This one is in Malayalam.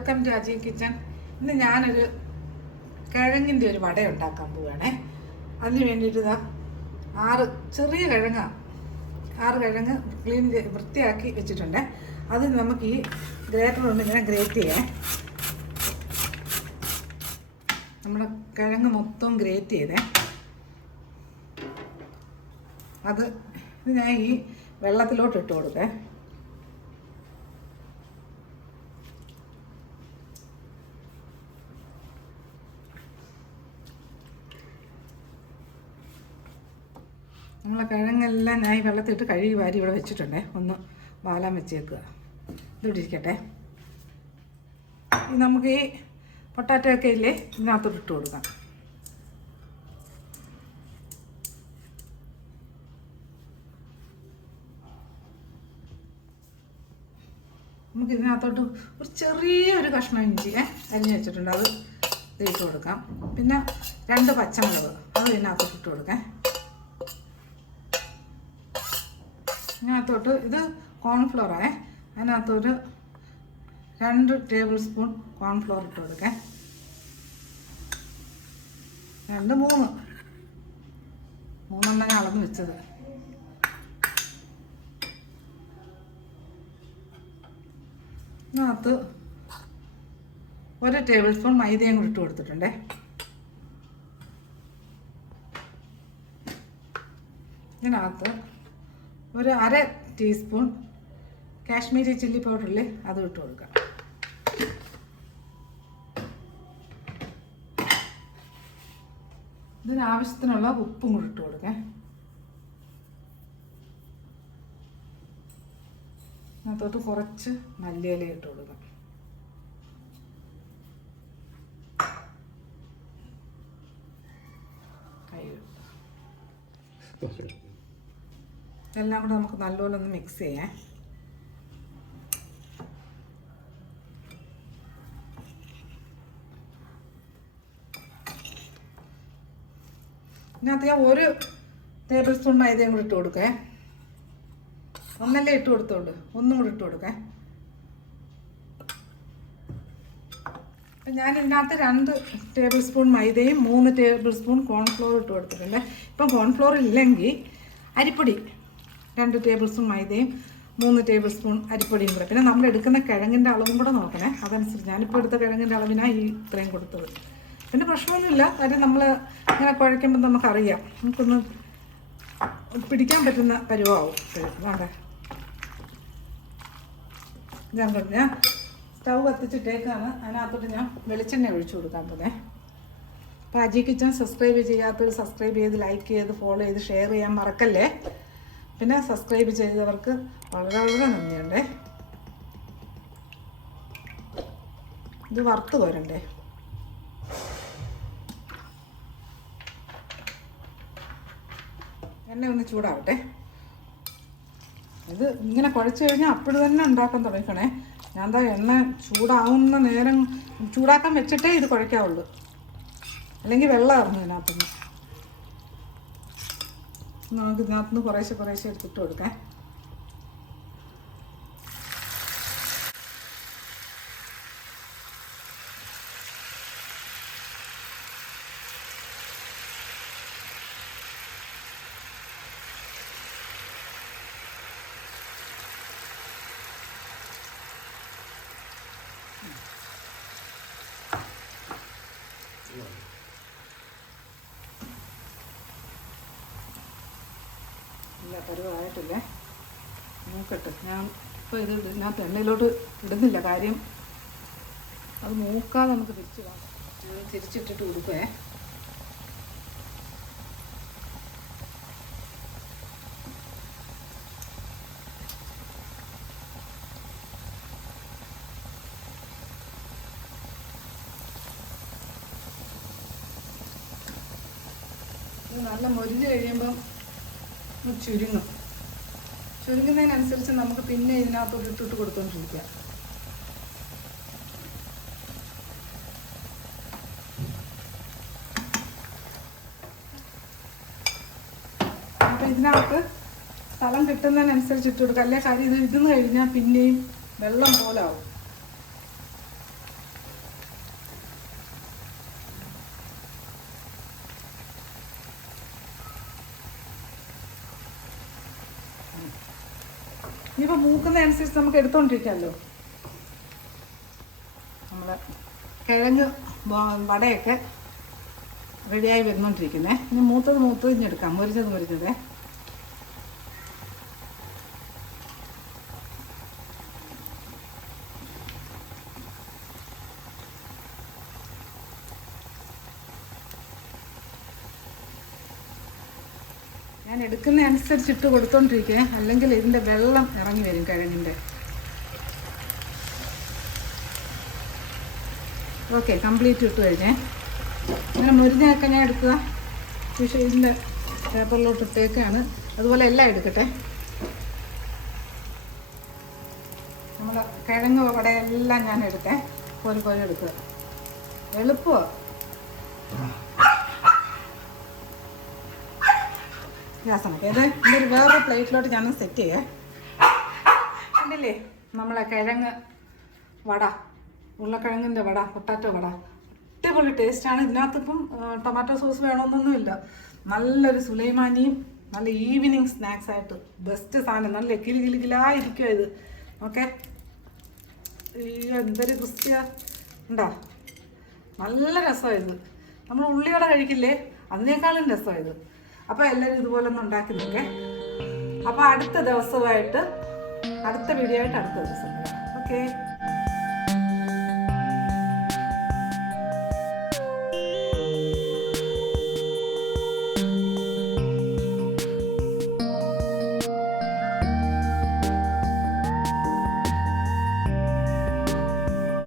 Welcome to Ajay kitchen. ഇന്ന് ഞാനൊരു കിഴങ്ങിന്റെ ഒരു വട ഉണ്ടാക്കാൻ പോവുകയാണേ അതിന് വേണ്ടിയിട്ട് ഇതാ ആറ് ചെറിയ കിഴങ്ങ ആറ് കിഴങ്ങ് ക്ലീൻ വൃത്തിയാക്കി വെച്ചിട്ടുണ്ട്. അത് നമുക്ക് ഈ ഗ്രേറ്റർ കൊണ്ട് ഇങ്ങനെ ഗ്രേറ്റ് ചെയ്യാം നമ്മുടെ കിഴങ്ങ് മൊത്തം ഗ്രേറ്റ് ചെയ്തേ. അത് ഞാൻ ഈ വെള്ളത്തിലോട്ട് ഇട്ട് കൊടുക്കേ. നമ്മളെ കിഴങ്ങെല്ലാം ഞാൻ വെള്ളത്തിട്ട് കഴുകി വാരി ഇവിടെ വെച്ചിട്ടുണ്ടേ. ഒന്ന് വാലാൻ വെച്ചേക്കുക. ഇതിവിടെ ഇരിക്കട്ടെ നമുക്ക് ഈ പൊട്ടാറ്റോ ഒക്കെ ഇല്ലേ? ഇതിനകത്തോട്ട് ഇട്ട് കൊടുക്കാം. നമുക്ക് ഇതിനകത്തോട്ട് ഒരു ചെറിയൊരു കഷ്ണം ഇഞ്ചി അരിഞ്ഞ് വെച്ചിട്ടുണ്ട്. അത് ഇട്ട് കൊടുക്കാം. പിന്നെ രണ്ട് പച്ചമുളക്. അത് ഇതിനകത്തോട്ട് ഇട്ട് കൊടുക്കാം. ഇതിനകത്തോട്ട് ഇത് കോൺഫ്ലോറാണ് അതിനകത്തൊരു രണ്ട് ടേബിൾ സ്പൂൺ കോൺഫ്ലോർ ഇട്ട് കൊടുക്കാം. രണ്ട് മൂന്ന്. മൂന്നെണ്ണം അളന്ന് വെച്ചത്. ഇതിനകത്ത് ഒരു ടേബിൾ സ്പൂൺ മൈദയും കൂടി ഇട്ട് കൊടുത്തിട്ടുണ്ടേ. ഇതിനകത്ത് ഒരു അര ടീസ്പൂൺ കാശ്മീരി ചില്ലി പൗഡറിൽ അത് ഇട്ട് കൊടുക്കാം ഇതിനാവശ്യത്തിനുള്ള ഉപ്പും കൂടി ഇട്ട് കൊടുക്കാം. അതിനകത്തോട്ട് കുറച്ച് മല്ലിയില ഇട്ട് കൊടുക്കാം ഇതെല്ലാം കൂടെ നമുക്ക് നല്ലപോലെ ഒന്ന് മിക്സ് ചെയ്യാം. ഇതിനകത്ത് ഞാൻ ഒരു ടേബിൾ സ്പൂൺ മൈദയും കൂടി ഇട്ട് കൊടുക്കേ. ഒന്നല്ലേ ഇട്ട് കൊടുത്തോളൂ ഒന്നും കൂടി ഇട്ട് കൊടുക്കേ. അപ്പം ഞാൻ ഇതിനകത്ത് രണ്ട് ടേബിൾ സ്പൂൺ മൈദയും മൂന്ന് ടേബിൾ സ്പൂൺ കോൺഫ്ലോർ ഇട്ട് കൊടുത്തിട്ടുണ്ട്. ഇപ്പം കോൺഫ്ലോർ ഇല്ലെങ്കിൽ അരിപ്പൊടി രണ്ട് ടേബിൾ സ്പൂൺ മൈദയും മൂന്ന് ടേബിൾ സ്പൂൺ അരിപ്പൊടിയും കൂടെ. പിന്നെ നമ്മൾ എടുക്കുന്ന കിഴങ്ങിന്റെ അളവും കൂടെ നോക്കണേ. അതനുസരിച്ച് ഞാനിപ്പോൾ എടുത്ത കിഴങ്ങിന്റെ അളവിനാണ് ഈ ഇത്രയും കൊടുത്തത്. പിന്നെ പ്രശ്നമൊന്നുമില്ല. കാര്യം നമ്മൾ ഇങ്ങനെ കുഴയ്ക്കുമ്പോൾ നമുക്കറിയാം. നമുക്കൊന്ന് പിടിക്കാൻ പറ്റുന്ന പരുവാവും വേണ്ട ഞാൻ പറഞ്ഞ സ്റ്റൗ കത്തിച്ചിട്ടേക്കാണ്. അതിനകത്തോട്ട് ഞാൻ വെളിച്ചെണ്ണ ഒഴിച്ചു കൊടുക്കാൻ പോകുന്നത് അപ്പോൾ അജി കിച്ചൺ സബ്സ്ക്രൈബ് ചെയ്യാത്തവർ സബ്സ്ക്രൈബ് ചെയ്ത് ലൈക്ക് ചെയ്ത് ഫോളോ ചെയ്ത് ഷെയർ ചെയ്യാൻ മറക്കല്ലേ? പിന്നെ സബ്സ്ക്രൈബ് ചെയ്തവർക്ക് വളരെ വളരെ നന്ദിയുണ്ടേ. ഇത് വറുത്ത് കോരണ്ടേ എണ്ണ ഒന്ന് ചൂടാവട്ടെ. ഇത് ഇങ്ങനെ കുഴച്ച് കഴിഞ്ഞാൽ അപ്പോഴും തന്നെ ഉണ്ടാക്കാൻ തുടങ്ങിക്കണേ. ഞാൻ എന്താ എണ്ണ ചൂടാവുന്ന നേരം ചൂടാക്കാൻ വെച്ചിട്ടേ ഇത് കുഴയ്ക്കാവുള്ളൂ. അല്ലെങ്കിൽ വെള്ളം ഇറങ്ങും ഇതിനകത്തുനിന്ന്. നമുക്ക് ഇതിനകത്തുനിന്ന് കുറേശ്ശെ കുറേശ്ശെ എടുത്തിട്ട് കൊടുക്കാം ഇല്ല പരുവായിട്ടില്ലേ മൂക്കട്ടെ ഞാൻ ഇപ്പോൾ ഇത് ഇതിനകത്ത് എണ്ണയിലോട്ട് ഇടുന്നില്ല കാര്യം. അത് മൂക്കാതെ നമുക്ക് തിരിച്ച് കാണാം തിരിച്ചിട്ടിട്ട് കൊടുക്കുവേ നല്ല മൊരിഞ്ഞ് കഴിയുമ്പം ചുരുങ്ങും. ചുരുങ്ങുന്നതിനനുസരിച്ച് നമുക്ക് പിന്നെ ഇതിനകത്തോട്ട് ഇട്ടിട്ട് കൊടുത്തോണ്ടിരിക്കാം. അപ്പം ഇതിനകത്ത് സ്ഥലം കിട്ടുന്നതിനനുസരിച്ച് ഇട്ട് അല്ലെ? കാര്യം ഇത് ഇരുന്ന് കഴിഞ്ഞാൽ പിന്നെയും വെള്ളം പോലെ ഇനിയിപ്പോൾ മൂക്കുന്നതനുസരിച്ച് നമുക്ക് എടുത്തുകൊണ്ടിരിക്കാമല്ലോ നമ്മൾ കിഴങ്ങ് വടയൊക്കെ റെഡിയായി വരുന്നോണ്ടിരിക്കുന്നേ. ഇനി മൂത്തത് മൂത്തത് ഇനി എടുക്കാം. മുരിഞ്ഞത് മുരിഞ്ഞതേ ഞാൻ എടുക്കുന്ന അനുസരിച്ച് ഇട്ട് കൊടുത്തോണ്ടിരിക്കേ. അല്ലെങ്കിൽ ഇതിന്റെ വെള്ളം ഇറങ്ങി വരും കിഴങ്ങിന്റെ ഓക്കെ കംപ്ലീറ്റ് ഇട്ട് കഴിഞ്ഞേ. അങ്ങനെ മുരിഞ്ഞൊക്കെ ഞാൻ എടുക്കുക. പക്ഷേ ഇതിന്റെ പേപ്പറിലോട്ട് ഇട്ടേക്കാണ്. അതുപോലെ എല്ലാം എടുക്കട്ടെ. നമ്മൾ കിഴങ്ങ് ഇവിടെ എല്ലാം ഞാൻ എടുത്തേ. കോരി കോരി എടുക്കുക. എളുപ്പമോ. ഗ്യാസണക്കെ ഇത് ഇതൊരു വേറൊരു പ്ലേറ്റിലോട്ട് ഞാൻ സെറ്റ് ചെയ്യേ. കണ്ടില്ലേ? നമ്മളെ കിഴങ്ങ് വട. ഉരുളക്കിഴങ്ങിന്റെ വട പൊട്ടാറ്റോ വട. അടിപൊളി ടേസ്റ്റാണ് ഇതിനകത്തിപ്പം ടൊമാറ്റോ സോസ് വേണമെന്നൊന്നുമില്ല. നല്ലൊരു സുലൈമാനിയും നല്ല ഈവനിങ് സ്നാക്സ് ആയിട്ട് ബെസ്റ്റ് സാധനം. നല്ല കിലി കിലി കിലായിരിക്കും ഇത്. ഓക്കെ? എന്തൊരു ക്രിസ്ത്യ. ഉണ്ടോ നല്ല രസമാണ് ഇത്. നമ്മൾ ഉള്ളിയോടെ കഴിക്കില്ലേ? അതിനേക്കാളും രസമാണ് ഇത്. അപ്പോൾ എല്ലാവരും ഇതുപോലെ ഒന്ന് ഉണ്ടാക്കി നോക്കേ. അപ്പോൾ അടുത്ത ദിവസമായിട്ട് അടുത്ത വീഡിയോ ആയിട്ട് അടുത്ത ദിവസം ഓക്കെ